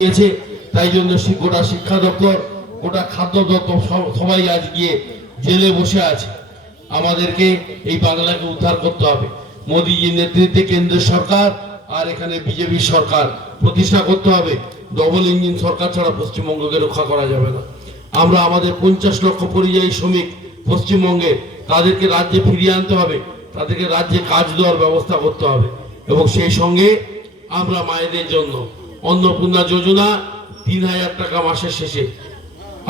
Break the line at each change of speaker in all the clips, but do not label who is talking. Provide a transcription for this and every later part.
দিয়েছে। তাই জন্য গোটা শিক্ষা দপ্তর, গোটা খাদ্য দপ্তর সবাই আজ গিয়ে জেলে বসে আছে। আমাদেরকে এই বাংলাকে উদ্ধার করতে হবে। মোদীজির নেতৃত্বে কেন্দ্রের সরকার আর এখানে বিজেপি সরকার প্রতিষ্ঠা করতে হবে। ডবল ইঞ্জিন সরকার ছাড়া পশ্চিমবঙ্গকে রক্ষা করা যাবে না। আমরা আমাদের পঞ্চাশ লক্ষ পরিযায়ী শ্রমিক পশ্চিমবঙ্গে, তাদেরকে রাজ্যে ফিরিয়ে আনতে হবে। তাদেরকে রাজ্যে কাজ দেওয়ার ব্যবস্থা করতে হবে। এবং সেই সঙ্গে আমরা মায়েদের জন্য অন্নপূর্ণা যোজনা তিন হাজার টাকা মাসের শেষে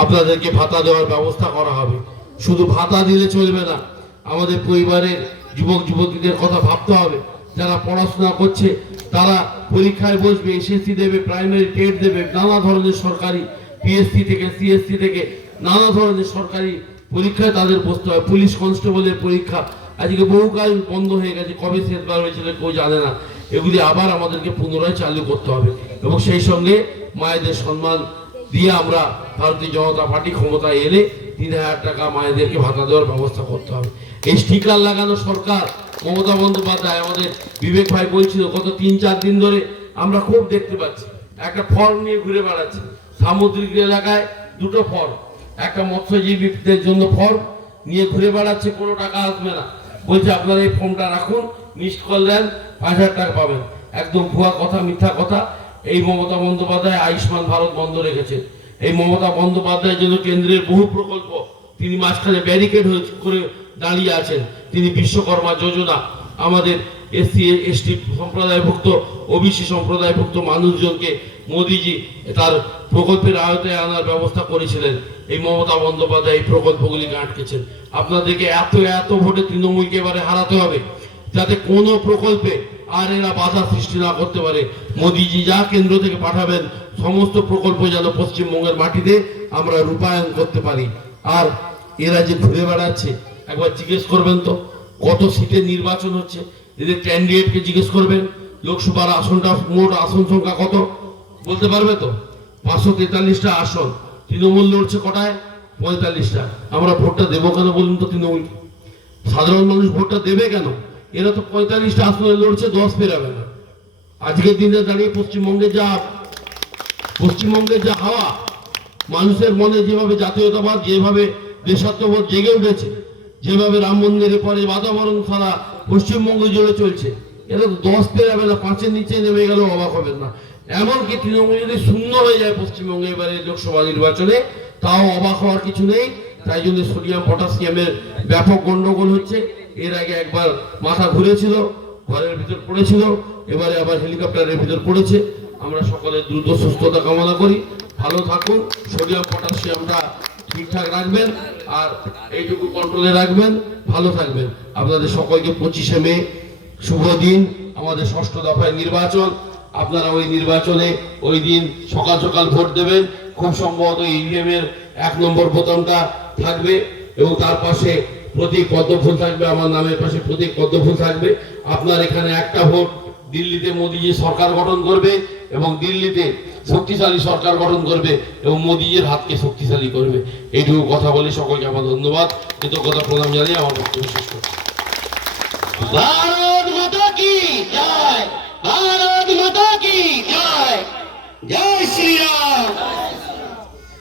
আপনাদেরকে ভাতা দেওয়ার ব্যবস্থা করা হবে। শুধু ভাতা দিলে চলবে না, আমাদের পরিবারের যুবক যুবতীদের কথা ভাবতে হবে। যারা পড়াশোনা করছে, তারা পরীক্ষায় বসবে এসএসসি দেবে প্রাইমারি টেট দেবে, নানা ধরনের সরকারি পিএসসি থেকে সিএসসি থেকে নানা ধরনের সরকারি পরীক্ষায় তাদের বসতে হয় পুলিশ কনস্টেবলের পরীক্ষা আজকে বহুকাল বন্ধ হয়ে গেছে, কবে শেষবার হয়েছিল কেউ জানে না। এগুলি আবার আমাদেরকে পুনরায় চালু করতে হবে। এবং সেই সঙ্গে মায়েদের সম্মান দিয়ে আমরা ভারতীয় জনতা পার্টি ক্ষমতায় এলে তিন হাজার টাকা মায়েদেরকে ভাতা দেওয়ার ব্যবস্থা করতে হবে। এই স্টিকার লাগানো সরকার, মমতা বন্দ্যোপাধ্যায়, আমাদের বিবেক ভাই বলছিল, গত তিন চার দিন ধরে আমরা খুব দেখতে পাচ্ছি, একটা ফর্ম নিয়ে ঘুরে বেড়াচ্ছে। সামুদ্রিক এলাকায় দুটো ফর্ম একটা মৎস্যজীবীদের জন্য ফর্ম নিয়ে ঘুরে বেড়াচ্ছে, কোনো টাকা আসবে না। বলছে, আপনারা এই ফর্মটা রাখুন মিসড কল দেন পাঁচ হাজার টাকা পাবেন। একদম ভুয়া কথা, মিথ্যা কথা। এই মমতা বন্দ্যোপাধ্যায় আয়ুষ্মান ভারত বন্ধ রেখেছে। এই মমতা বন্দ্যোপাধ্যায়ের জন্য কেন্দ্রের বহু প্রকল্প, তিনি মাঝখানে ব্যারিকেড করে দাঁড়িয়ে আছেন। তিনি বিশ্বকর্মা যোজনা, আমাদের এসসি এসটি সম্প্রদায়ভুক্ত, ওবিসি সম্প্রদায়ভুক্ত মানুষজনকে মোদিজি তার প্রকল্পের আয়তায় আনার ব্যবস্থা করেছিলেন। এই মমতা বন্দ্যোপাধ্যায় এই প্রকল্পগুলিকে আটকেছেন। আপনাদেরকে এত এত ভোটে তৃণমূলকে এবারে হারাতে হবে। যাতে কোনো প্রকল্পে আর এরা বাধা সৃষ্টি না করতে পারে। মোদিজি যা কেন্দ্র থেকে পাঠাবেন, সমস্ত প্রকল্প যেন পশ্চিমবঙ্গের মাটিতে আমরা রূপায়ণ করতে পারি। আর এরা যে ঘুরে বেড়াচ্ছে, একবার জিজ্ঞেস করবেন তো, কত সিটে নির্বাচন হচ্ছে? এদের ক্যান্ডিডেটকে জিজ্ঞেস করবেন, লোকসভার আসনটা, মোট আসন সংখ্যা কত? বলতে পারবে তো? পাঁচশো তেতাল্লিশটা আসন। তৃণমূল লড়ছে কটায়? পঁয়তাল্লিশটা। আমরা ভোটটা দেবো কেন বলুন তো তৃণমূল? সাধারণ মানুষ ভোটটা দেবে কেন? এরা তো পঁয়তাল্লিশটা আসনে লড়ছে, দশ পেরাবে না। আজকের দিনে দাঁড়িয়ে পশ্চিমবঙ্গে যা, পশ্চিমবঙ্গের যা হাওয়া, মানুষের মনে যেভাবে জাতীয়তাবাদ, যেভাবে দেশাত্মবোধ জেগে উঠেছে, যেভাবে রাম মন্দিরের পরে বাতাবরণ ছাড়া পশ্চিমবঙ্গ জুড়ে চলছে এটা তো দশ পেরাবে না, পাঁচের নিচে নেমে গেলেও অবাক হবেন না। এমনকি তৃণমূল যদি শূন্য হয়ে যায় পশ্চিমবঙ্গে এবারে লোকসভা নির্বাচনে, তাও অবাক হওয়ার কিছু নেই। তাই জন্য সোডিয়াম পটাশিয়ামের ব্যাপক গন্ডগোল হচ্ছে। এর আগে একবার মাথা ঘুরেছিল, ঘরের ভিতর পড়েছিল, এবারে আবার হেলিকপ্টারের ভিতর পড়েছে। আমরা সকলে দ্রুত সুস্থতা কামনা করি। ভালো থাকুন, সোডিয়াম পটাশিয়ামটা ঠিকঠাক রাখবেন আর এইটুকু কন্ট্রোলে রাখবেন। ভালো থাকবেন। আপনাদের সকলকে পঁচিশে মে, শুভ দিন। আমাদের ষষ্ঠ দফায় নির্বাচন। আপনারা ওই নির্বাচনে ওই দিন সকাল সকাল ভোট দেবেন। খুব সম্ভবত ইভিএম এর এক নম্বর বোতামটা থাকবে এবং তার পাশে প্রতীক পদ্ম ফুল থাকবে, আমার নামের পাশে প্রতীক পদ্ম ফুল থাকবে। আপনার এখানে একটা ভোট, দিল্লিতে মোদিজি সরকার গঠন করবে এবং দিল্লিতে শক্তিশালী সরকার গঠন করবে এবং মোদিজির হাতকে শক্তিশালী করবে। এইটুকু কথা বলে সকলকে আমার ধন্যবাদ। কৃতজ্ঞতা প্রণাম জানিয়ে আমার বক্তব্য শেষ করছি।